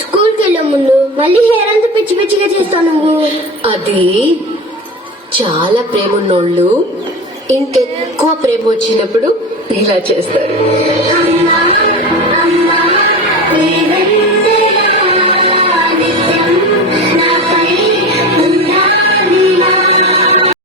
స్కూల్కి వెళ్ళే ముందు మళ్ళీ హెయిర్ అంతా పిచ్చి పిచ్చిగా చేస్తావు నువ్వు. అది చాలా ప్రేమ ఉన్నోళ్ళు ఇంకెక్కువ ప్రేమ వచ్చినప్పుడు ఇలా చేస్తారు.